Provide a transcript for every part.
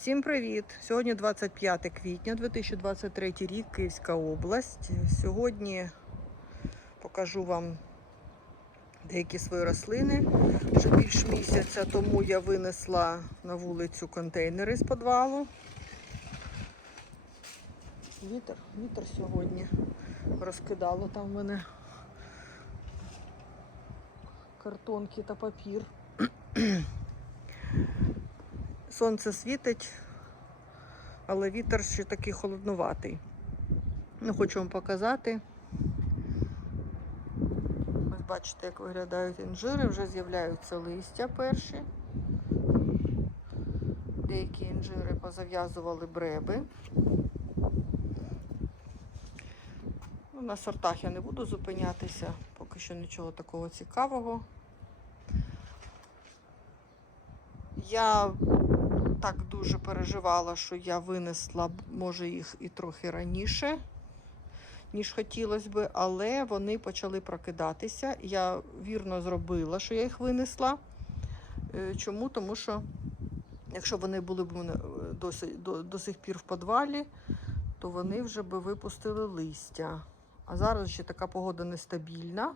Всім привіт! Сьогодні 25 квітня 2023 рік, Київська область. Сьогодні покажу вам деякі свої рослини. Вже більш місяця тому я винесла на вулицю контейнери з підвалу. Вітер, вітер сьогодні розкидало там в мене картонки та папір. Сонце світить, але вітер ще такий холоднуватий. Ну, хочу вам показати. Ось бачите, як виглядають інжири, вже з'являються листя перші. Деякі інжири позав'язували бреби. Ну, на сортах я не буду зупинятися, поки що нічого такого цікавого. Я так дуже переживала, що я винесла, може, їх і трохи раніше, ніж хотілося би, але вони почали прокидатися. Я вірно зробила, що я їх винесла. Е, Чому? Тому що якщо вони були б е, досить, до, до сих пір в підвалі, то вони вже би випустили листя. А зараз ще така погода нестабільна.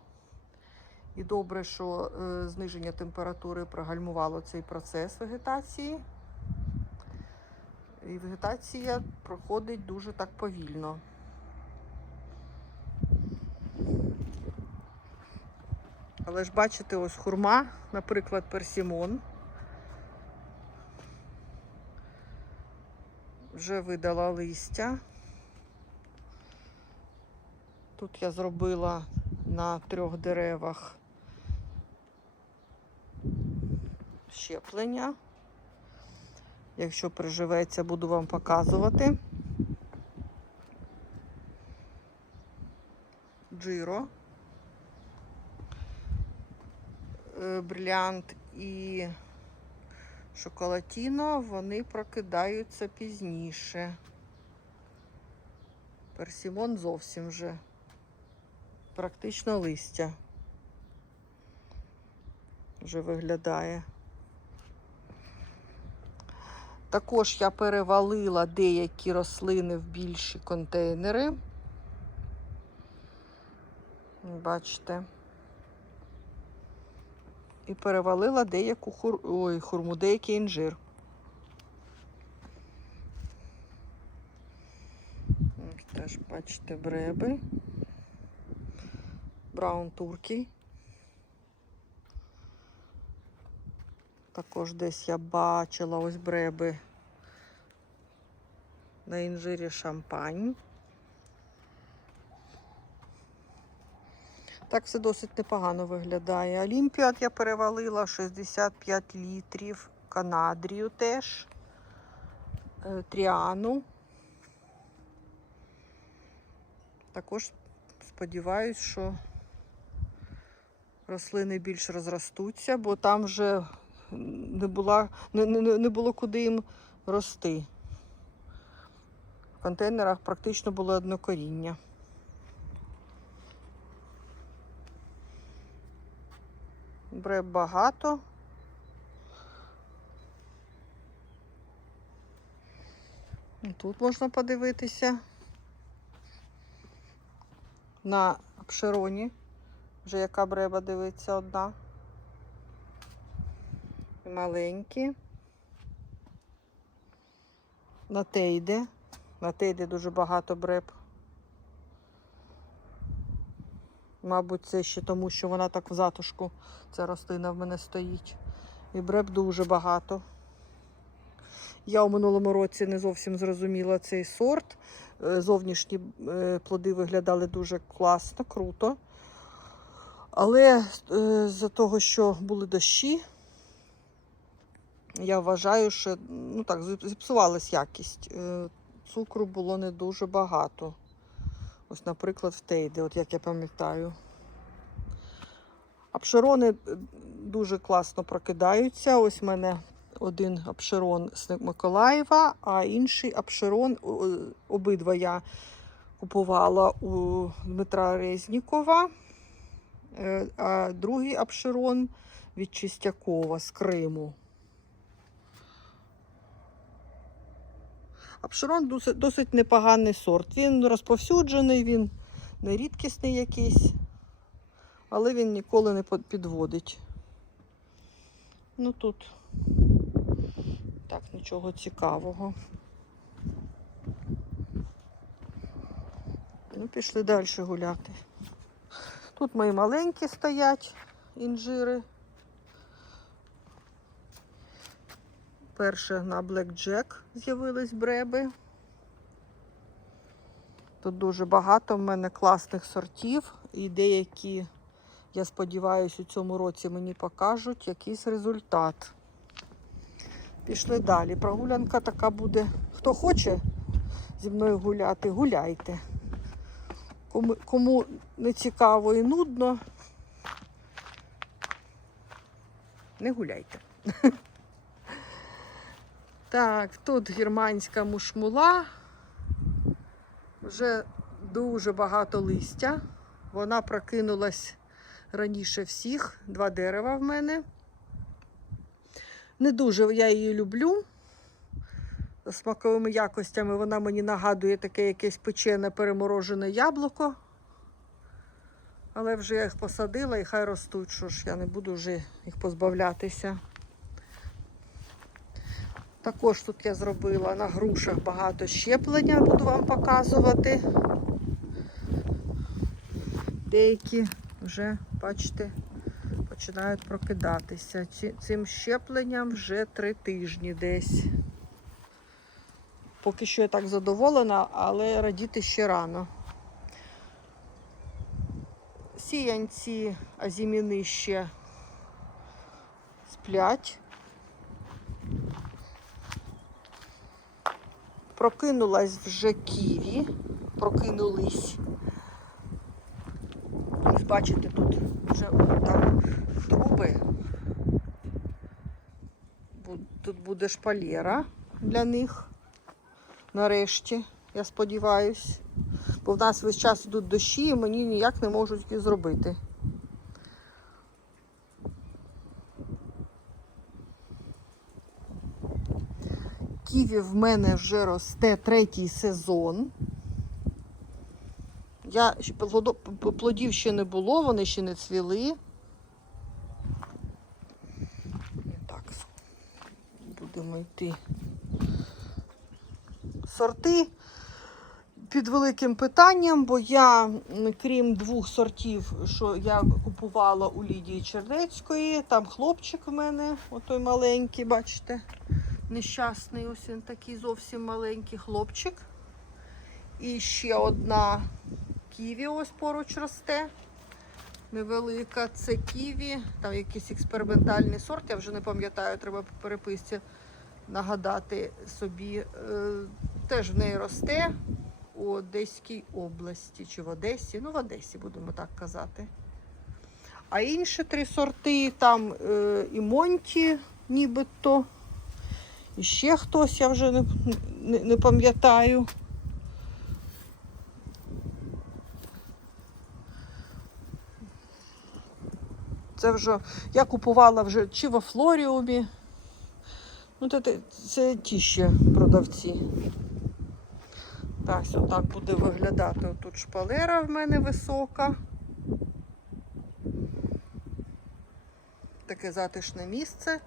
І добре, що е, зниження температури прогальмувало цей процес вегетації. І вегетація проходить дуже так повільно. Але ж бачите, ось хурма, наприклад, персимон. Вже видала листя. Тут я зробила на трьох деревах щеплення. Якщо приживеться, буду вам показувати. Джиро. Е, Брилянт і шоколатіно, вони прокидаються пізніше. Персимон зовсім вже практично листя вже виглядає. Також я перевалила деякі рослини в більші контейнери. Бачите. І перевалила деяку хур... Ой, хурму, деякий інжир. Теж бачите бреби. Браун туркey. Також десь я бачила ось бреби на інжирі шампань. Так все досить непогано виглядає. Олімпіад я перевалила 65 літрів, канадрію теж, е, тріану. Також сподіваюсь, що рослини більш розростуться, бо там вже не, була, не, не, не було куди їм рости. В контейнерах практично було одно коріння. Бреб багато. Тут можна подивитися на обшироні. Вже яка бреба дивиться одна. Маленькі. На тейде. На тейде дуже багато бреб. Мабуть, це ще тому, що вона так в затушку, ця рослина в мене стоїть. І бреб дуже багато. Я у минулому році не зовсім зрозуміла цей сорт. Е, Зовнішні е, плоди виглядали дуже класно, круто. Але е, з-за того, що були дощі, я вважаю, що ну так, зіпсувалась якість. Е, Цукру було не дуже багато. Ось, наприклад, в Тейде, от як я пам'ятаю. Апшерони е, дуже класно прокидаються. Ось в мене один апшерон з Миколаєва, а інший апшерон, обидва я купувала у Дмитра Резнікова, Е, а другий апшерон від Чистякова з Криму. Апшерон досить, досить непоганий сорт. Він розповсюджений, він не рідкісний якийсь, але він ніколи не підводить. Ну тут так, нічого цікавого. Ну, пішли далі гуляти. Тут мої маленькі стоять інжири. Перше на Black з'явились бреби. Тут дуже багато в мене класних сортів і деякі, я сподіваюся, у цьому році мені покажуть якийсь результат. Пішли далі. Прогулянка така буде. Хто хоче зі мною гуляти, гуляйте. Кому, кому не цікаво і нудно, не гуляйте. Так, тут германська мушмула. Вже дуже багато листя. Вона прокинулась раніше всіх. Два дерева в мене. Не дуже я її люблю. За смаковими якостями вона мені нагадує таке якесь печене переморожене яблуко. Але вже я їх посадила і хай ростуть, що ж я не буду вже їх позбавлятися. Також тут я зробила на грушах багато щеплення, буду вам показувати. Деякі вже, бачите, починають прокидатися. Цим щепленням вже три тижні десь. Поки що я так задоволена, але радіти ще рано. Сіянці азіміни ще сплять. Прокинулась вже ківі, прокинулись. Ось бачите, тут вже там труби. Тут буде шпалєра для них. Нарешті, я сподіваюсь. Бо в нас весь час йдуть дощі і мені ніяк не можуть їх зробити. Ківі в мене вже росте третій сезон. Я плодів ще не було, вони ще не цвіли. Так, будемо йти. Сорти під великим питанням, бо я, крім двох сортів, що я купувала у Лідії Чернецької, там хлопчик в мене, отой маленький, бачите, нещасний, ось він такий зовсім маленький хлопчик. І ще одна ківі ось поруч росте. Невелика, це ківі, там якийсь експериментальний сорт, я вже не пам'ятаю, треба по переписці нагадати собі. Е, Теж в неї росте у Одеській області чи в Одесі. Ну, в Одесі, будемо так казати. А інші три сорти, там е, і Монті, нібито, і ще хтось, я вже не, не, не пам'ятаю. Це вже я купувала вже чи в Флоріумі. Ну, це, це- ті ще продавці. Так, ось так буде виглядати. Тут шпалера в мене висока. Таке затишне місце.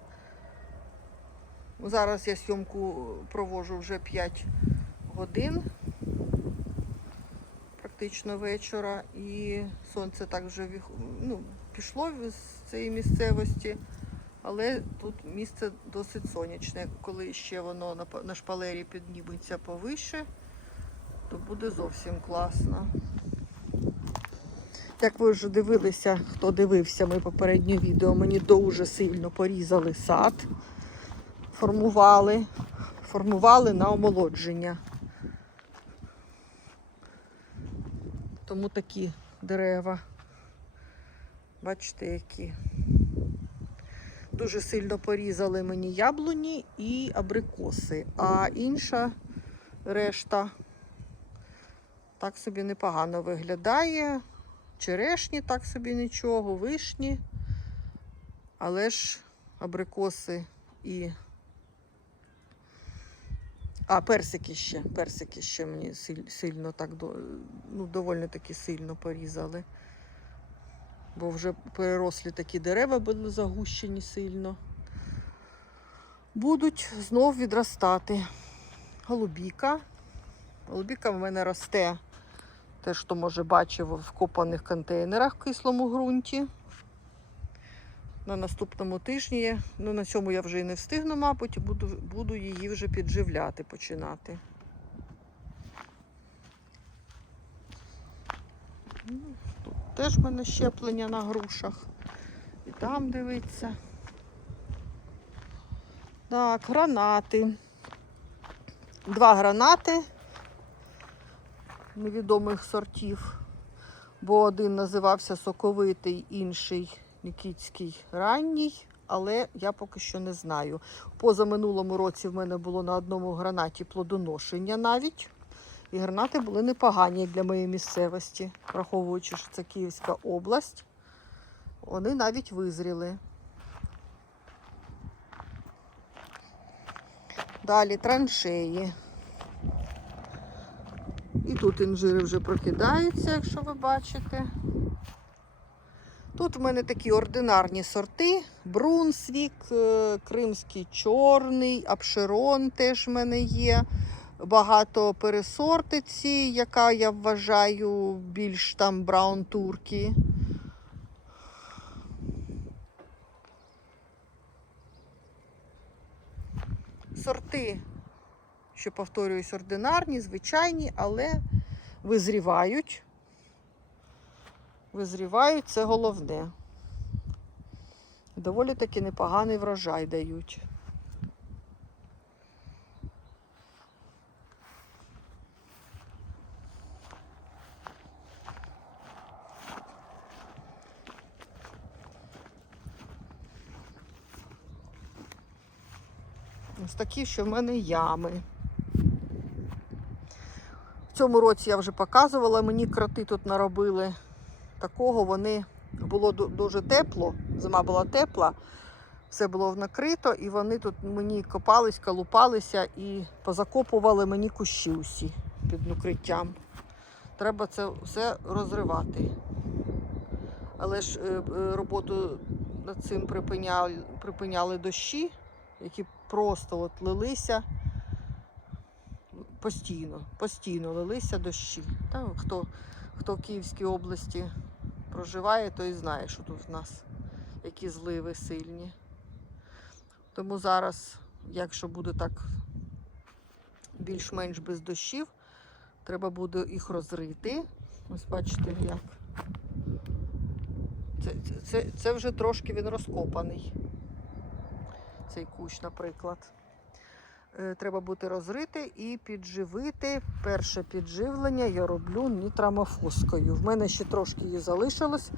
Зараз я зйомку провожу вже 5 годин, практично вечора, і сонце так вже ну, пішло з цієї місцевості, але тут місце досить сонячне. Коли ще воно на шпалері підніметься повище, то буде зовсім класно. Як ви вже дивилися, хто дивився моє попереднє відео, мені дуже сильно порізали сад, формували, формували на омолодження. Тому такі дерева. Бачите, які. Дуже сильно порізали мені яблуні і абрикоси, а інша решта так собі непогано виглядає. Черешні так собі нічого, вишні. Але ж абрикоси і А, персики ще. Персики ще мені сильно так ну, доволі таки сильно порізали. Бо вже перерослі такі дерева були загущені сильно. Будуть знов відростати. Голубіка. Голубіка в мене росте. Те, що може бачив в копаних контейнерах в кислому ґрунті. На наступному тижні, ну на цьому я вже і не встигну, мабуть, буду, буду її вже підживляти, починати. Тут теж в мене щеплення на грушах. І там дивиться. Так, гранати. Два гранати невідомих сортів, бо один називався соковитий, інший Нікітський ранній, але я поки що не знаю. Позаминулому році в мене було на одному гранаті плодоношення навіть. І гранати були непогані для моєї місцевості, враховуючи, що це Київська область. Вони навіть визріли. Далі траншеї. І тут інжири вже прокидаються, якщо ви бачите. Тут в мене такі ординарні сорти: Брунсвік, е, Кримський чорний, Апшерон теж в мене є. Багато пересортиці, яка я вважаю більш там браун туркі. Сорти, що повторююсь, ординарні, звичайні, але визрівають. Визрівають, це головне. Доволі таки непоганий врожай дають. Ось такі, що в мене ями. В цьому році я вже показувала, мені кроти тут наробили такого, вони було дуже тепло, зима була тепла, все було накрито, і вони тут мені копались, колупалися і позакопували мені кущі усі під укриттям. Треба це все розривати. Але ж е, е, роботу над цим припиняли, припиняли дощі, які просто от лилися постійно, постійно лилися дощі. Та, хто, хто в Київській області проживає, той знає, що тут в нас які зливи сильні. Тому зараз, якщо буде так більш-менш без дощів, треба буде їх розрити. Ось бачите, як. Це, це, це, вже трошки він розкопаний. Цей кущ, наприклад. Е, Треба буде розрити і підживити. Перше підживлення я роблю нітрамофоскою. В мене ще трошки її залишилось.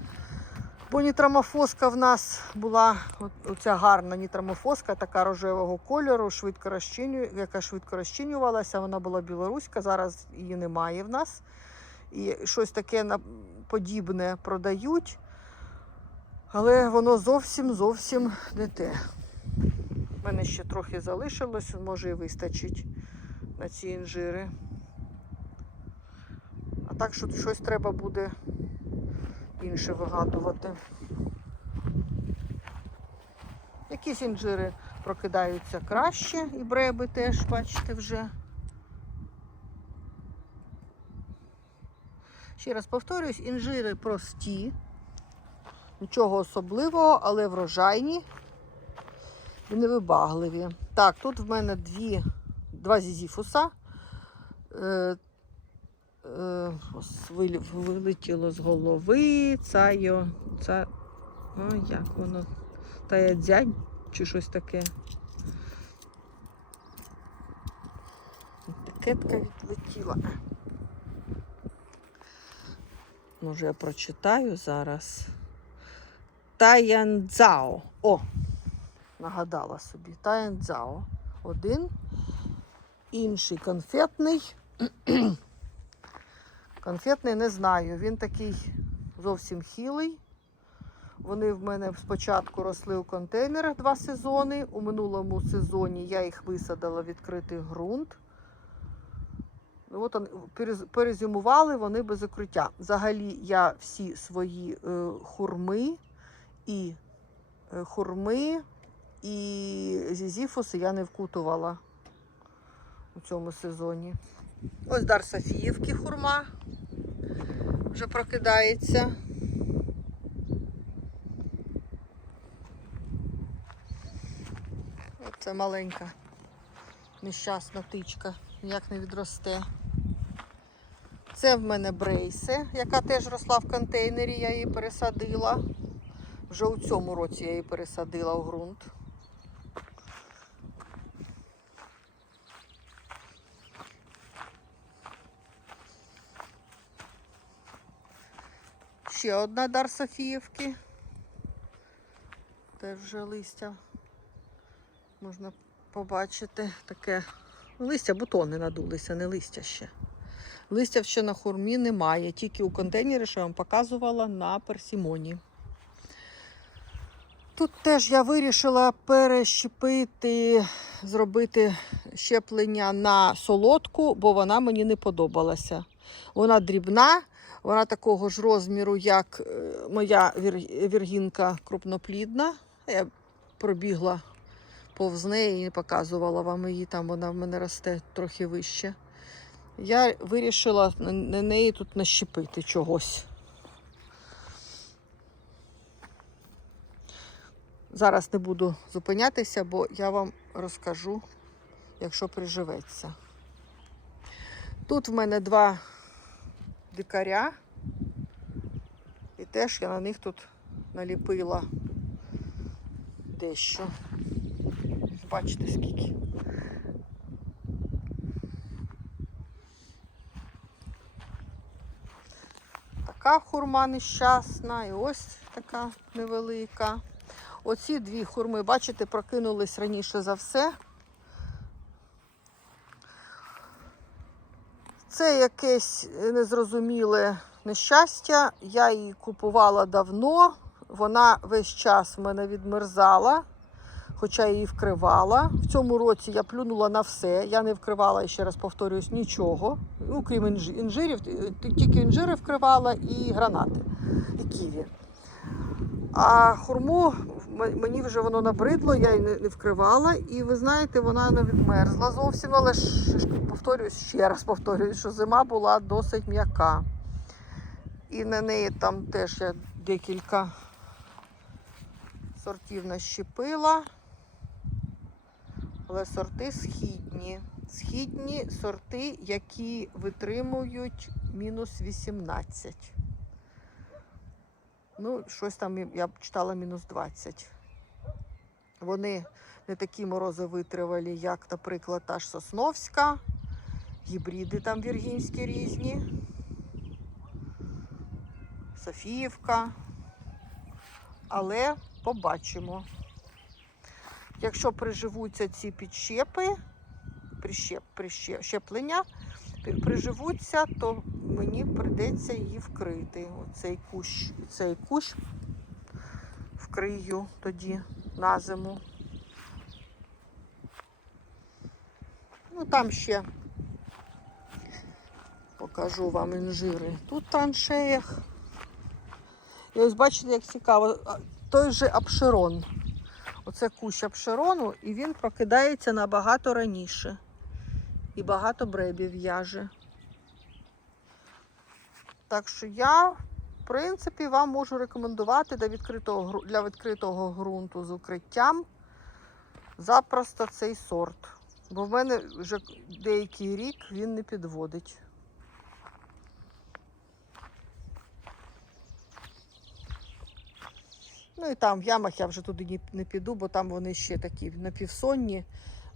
Бо нітрамофоска в нас була оця гарна нітрамофоска, така рожевого кольору, швидко розчиню, яка швидко розчинювалася. Вона була білоруська, зараз її немає в нас. І щось таке подібне продають, але воно зовсім зовсім не те. Мене ще трохи залишилось, може і вистачить на ці інжири. А так що щось треба буде інше вигадувати. Якісь інжири прокидаються краще, і бреби теж, бачите, вже. Ще раз повторюсь, інжири прості, нічого особливого, але врожайні невибагливі. Так, тут в мене дві, два зізіфуса. Е, е, вилетіло з голови. Цайо, ца, о, як воно? Тая дзядь чи щось таке. Етикетка відлетіла. Може, я прочитаю зараз. Таянцао. О! Нагадала собі. Таянцао. Один. Інший конфетний. Конфетний не знаю. Він такий зовсім хілий. Вони в мене спочатку росли у контейнерах два сезони. У минулому сезоні я їх висадила в відкритий ґрунт. От вони перезимували вони без укриття. Взагалі я всі свої е, хурми і е, хурми і зізіфуси я не вкутувала у цьому сезоні. Ось дар Софіївки хурма вже прокидається. Оце маленька нещасна птичка, ніяк не відросте. Це в мене брейсе, яка теж росла в контейнері, я її пересадила. Вже у цьому році я її пересадила у ґрунт. Ще одна дар Софіївки. Теж вже листя можна побачити таке. Листя, бутони надулися, не листя ще. Листя ще на хурмі немає, тільки у контейнері, що я вам показувала на персімоні. Тут теж я вирішила перещепити, зробити щеплення на солодку, бо вона мені не подобалася. Вона дрібна, вона такого ж розміру, як е, моя віргінка крупноплідна. Я пробігла повз неї і показувала вам її, там вона в мене росте трохи вище. Я вирішила на- неї тут нащепити чогось. Зараз не буду зупинятися, бо я вам розкажу, якщо приживеться. Тут в мене два дикаря, і теж я на них тут наліпила дещо. Бачите скільки. Така хурма нещасна і ось така невелика. Оці дві хурми, бачите, прокинулись раніше за все. Це якесь незрозуміле нещастя. Я її купувала давно. Вона весь час в мене відмерзала, хоча її вкривала. В цьому році я плюнула на все. Я не вкривала, ще раз повторюсь, нічого. Ну, крім інжирів, тільки інжири вкривала і гранати, і ківі. А хурму мені вже воно набридло, я її не вкривала. І ви знаєте, вона не відмерзла зовсім, але ж повторююсь, ще раз повторююсь, що зима була досить м'яка. І на неї там теж я декілька сортів нащепила. Але сорти східні. Східні сорти, які витримують мінус 18. Ну, щось там я б читала мінус 20. Вони не такі морози витривалі, як, наприклад, та ж Сосновська, гібриди там віргінські різні, Софіївка. Але побачимо. Якщо приживуться ці підщепи, прищеп, прищеп, щеплення, приживуться, то мені прийдеться її вкрити. Оцей кущ, цей кущ вкрию тоді на зиму. Ну там ще покажу вам інжири. Тут траншеях. І ось бачите, як цікаво, той же апшерон. Оце кущ апшерону, і він прокидається набагато раніше. І багато бребів в'яже. Так що я, в принципі, вам можу рекомендувати для відкритого, для відкритого ґрунту з укриттям запросто цей сорт. Бо в мене вже деякий рік він не підводить. Ну і там в ямах я вже туди не піду, бо там вони ще такі напівсонні.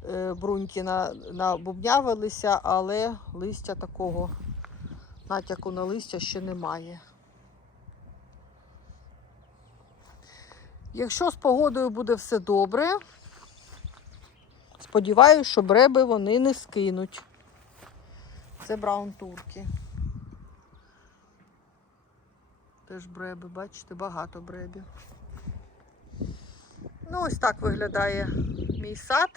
Е, Бруньки набубнявилися, але листя такого натяку на листя ще немає. Якщо з погодою буде все добре, сподіваюся, що бреби вони не скинуть. Це браун-турки. Теж бреби, бачите, багато бребів. Ну, ось так виглядає мій сад.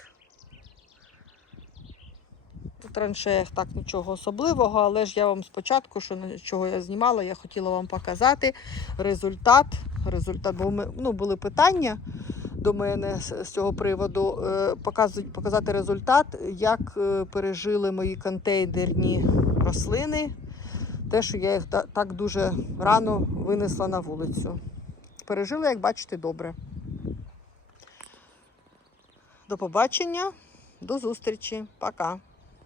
Траншеях так нічого особливого, але ж я вам спочатку, що чого я знімала, я хотіла вам показати результат. результат бо ми, ну, були питання до мене з, з цього приводу. Е, показати результат, як е, пережили мої контейнерні рослини. Те, що я їх так дуже рано винесла на вулицю. Пережили, як бачите, добре. До побачення, до зустрічі. Пока.